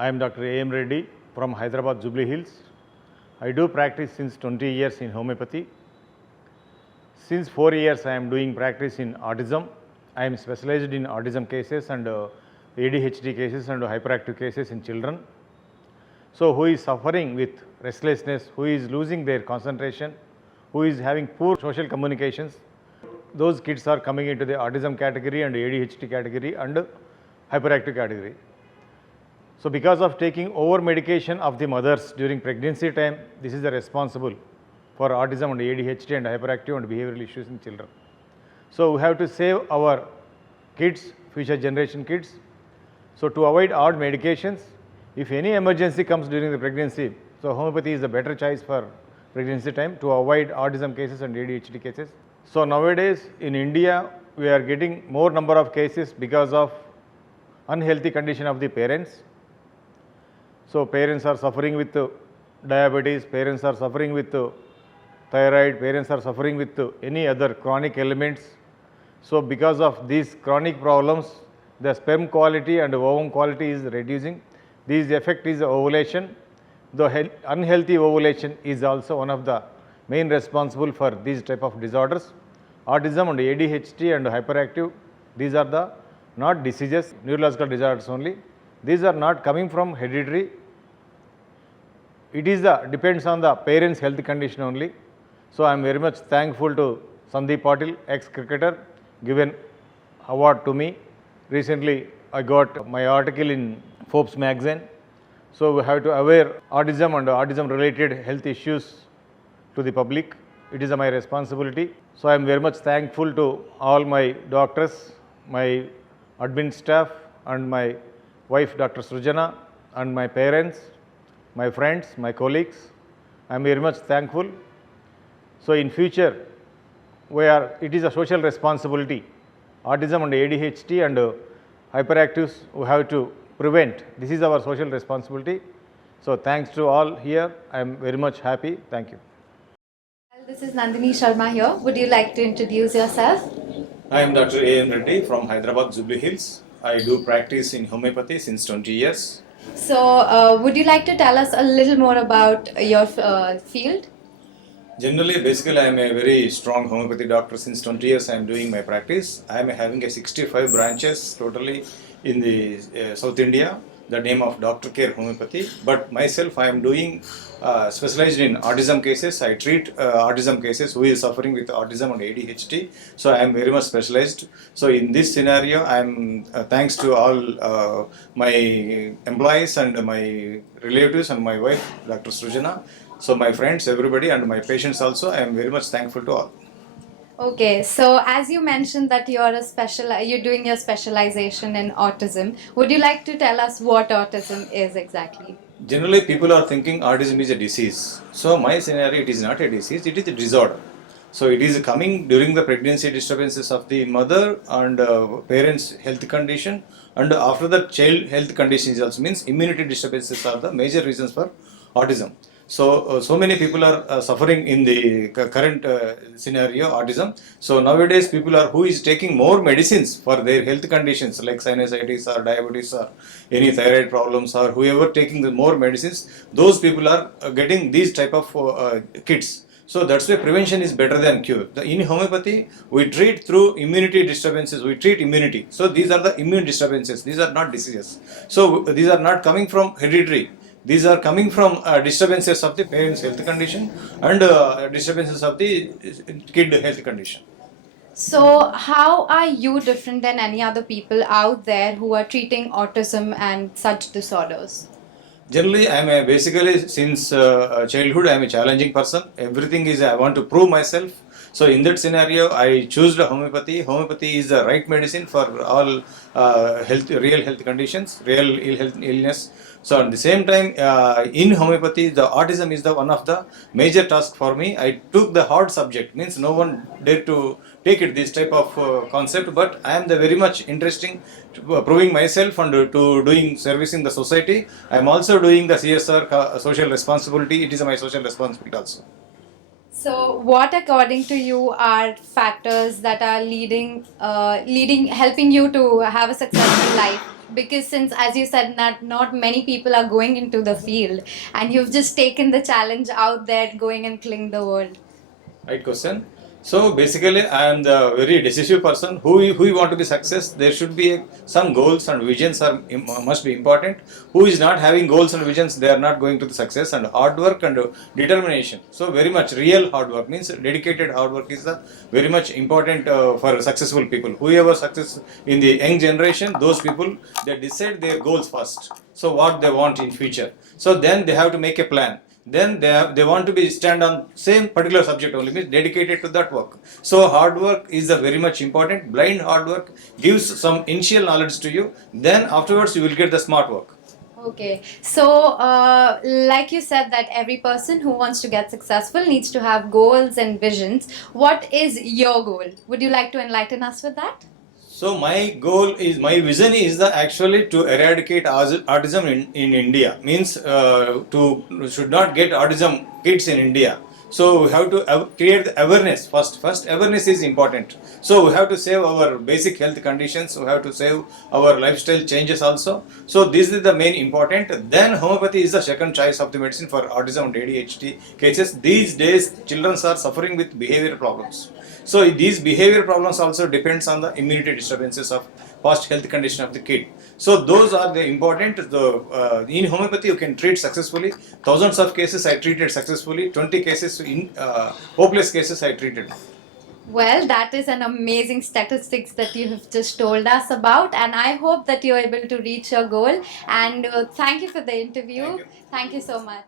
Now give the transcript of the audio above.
I am Dr. A.M. Reddy from Hyderabad, Jubilee Hills. I do practice since 20 years in homeopathy. Since 4 years I am doing practice in autism. I am specialized in autism cases and ADHD cases and hyperactive cases in children. So who is suffering with restlessness, who is losing their concentration, who is having poor social communications, those kids are coming into the autism category and ADHD category and hyperactive category. So because of taking over medication of the mothers during pregnancy time, this is the responsible for autism and ADHD and hyperactive and behavioral issues in children. So we have to save our kids, future generation kids. So to avoid odd medications, if any emergency comes during the pregnancy, so homeopathy is the better choice for pregnancy time to avoid autism cases and ADHD cases. So nowadays in India, we are getting more number of cases because of unhealthy condition of the parents. So parents are suffering with diabetes, parents are suffering with thyroid, parents are suffering with any other chronic elements. So because of these chronic problems, the sperm quality and ovum quality is reducing. This effect is ovulation. The unhealthy ovulation is also one of the main responsible for these type of disorders. Autism and ADHD and hyperactive, these are the not diseases, neurological disorders only. These are not coming from hereditary. It is depends on the parents' health condition only. So I am very much thankful to Sandeep Patil, ex-cricketer, given award to me. Recently I got my article in Forbes magazine. So we have to aware autism and autism related health issues to the public. It is my responsibility. So I am very much thankful to all my doctors, my admin staff and my wife Dr. Srujana and my parents, my friends, my colleagues. I am very much thankful. So in future, it is a social responsibility. Autism and ADHD and hyperactives we have to prevent. This is our social responsibility. So thanks to all here. I am very much happy. Thank you. This is Nandini Sharma here. Would you like to introduce yourself? I am Dr. A.M. Reddy from Hyderabad, Jubilee Hills. I do practice in homeopathy since 20 years. So, would you like to tell us a little more about your field? Generally, basically, I am a very strong homeopathy doctor. Since 20 years, I am doing my practice. I am having a 65 branches totally in the South India. The name of Dr. Care Homeopathy. But myself, I am doing specialized in autism cases. I treat autism cases who is suffering with autism and ADHD. So I am very much specialized. So in this scenario, I am thanks to all my employees and my relatives and my wife, Dr. Srujana. So my friends, everybody, and my patients also, I am very much thankful to all. Okay, so as you mentioned that you're doing your specialization in autism. Would you like to tell us what autism is exactly? Generally, people are thinking autism is a disease. So my scenario, it is not a disease, it is a disorder. So it is coming during the pregnancy disturbances of the mother and parents' health condition, and after the child health conditions also means immunity disturbances are the major reasons for autism. So many people are suffering in the current scenario, autism. So nowadays people are who is taking more medicines for their health conditions like sinusitis or diabetes or any thyroid problems or whoever taking the more medicines, those people are getting these type of kits. So that's why prevention is better than cure. In homeopathy, we treat through immunity disturbances, we treat immunity. So these are the immune disturbances, these are not diseases. So these are not coming from hereditary. These are coming from disturbances of the parent's health condition and disturbances of the kid health condition. So, how are you different than any other people out there who are treating autism and such disorders? Generally, I am basically since childhood I am a challenging person. Everything is I want to prove myself. So in that scenario, I choose the homeopathy. Homeopathy is the right medicine for all real health conditions, real illness. So at the same time, in homeopathy, the autism is the one of the major task for me. I took the hard subject, means no one dare to take it this type of concept, but I am the very much interesting to, proving myself and to doing servicing the society. I am also doing the CSR social responsibility. It is my social responsibility also. So, what according to you are factors that are helping you to have a successful life because since, as you said, not many people are going into the field, and you've just taken the challenge out there, going and killing the world. Right question. So basically, I am the very decisive person. Who you want to be success? There should be some goals and visions are must be important. Who is not having goals and visions? They are not going to the success. And hard work and determination. So very much real hard work means dedicated hard work is the very much important for successful people. Whoever success in the young generation, those people they decide their goals first. So what they want in future. So then they have to make a plan. Then they want to be stand on same particular subject only, means dedicated to that work. So hard work is a very much important. Blind hard work gives some initial knowledge to you, then afterwards you will get the smart work. Okay, so like you said that every person who wants to get successful needs to have goals and visions. What is your goal? Would you like to enlighten us with that? So my vision is the actually to eradicate autism in India. Means should not get autism kids in India. So we have to create the awareness first. First awareness is important. So we have to save our basic health conditions. We have to save our lifestyle changes also. So this is the main important. Then homeopathy is the second choice of the medicine for autism and ADHD cases. These days children are suffering with behavioral problems. So these behavior problems also depends on the immunity disturbances of past health condition of the kid. So those are the important. In homeopathy you can treat successfully. Thousands of cases I treated successfully. 20 cases in hopeless cases I treated. Well, that is an amazing statistics that you have just told us about, and I hope that you're able to reach your goal. And thank you for the interview. Thank you. Thank you so much.